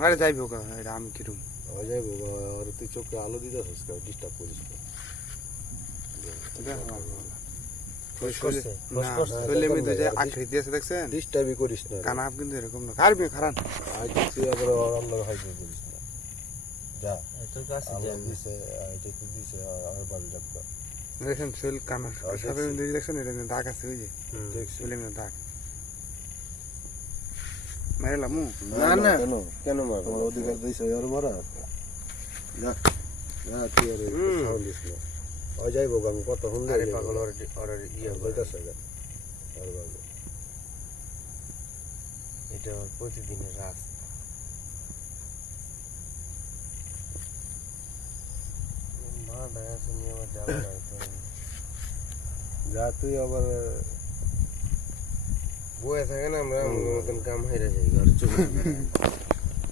আরে যাইবো গা এটা আমি কিরম যাইবো আর তুই চোখে আলো দিতেছিস ডিস্টার্ব করিস আকৃতি আছে দেখছেন ডিস্টার্বই করিস না কানাপ কিন্তু এরকম না খারবি খারান তুই আবার আল্লাহ হাইজে করিস না যা আল্লাহ দিছে এটা দিছে আর বাড়ি যাবো দেখেন শৈল কানা সাপের মধ্যে দেখছেন এটা দাগ আছে ওই যে শৈলের মধ্যে দাগ মারলাম না না কেন মার তোমার অধিকার দিছে আর মারা যা যা তুই আর সাউন্ড দিস না ওই যাইবো আমি কত হুন্ডা আরে পাগল আর ইয়ে বলতাছে আর বাবা এটা প্রতিদিনের রাস্তা মা দায়াছে নিয়ে আবার যাবো না যা তুই আবার বয়ে থাকে না আমরা মতন কাম হাইরা যাই ঘরে চলে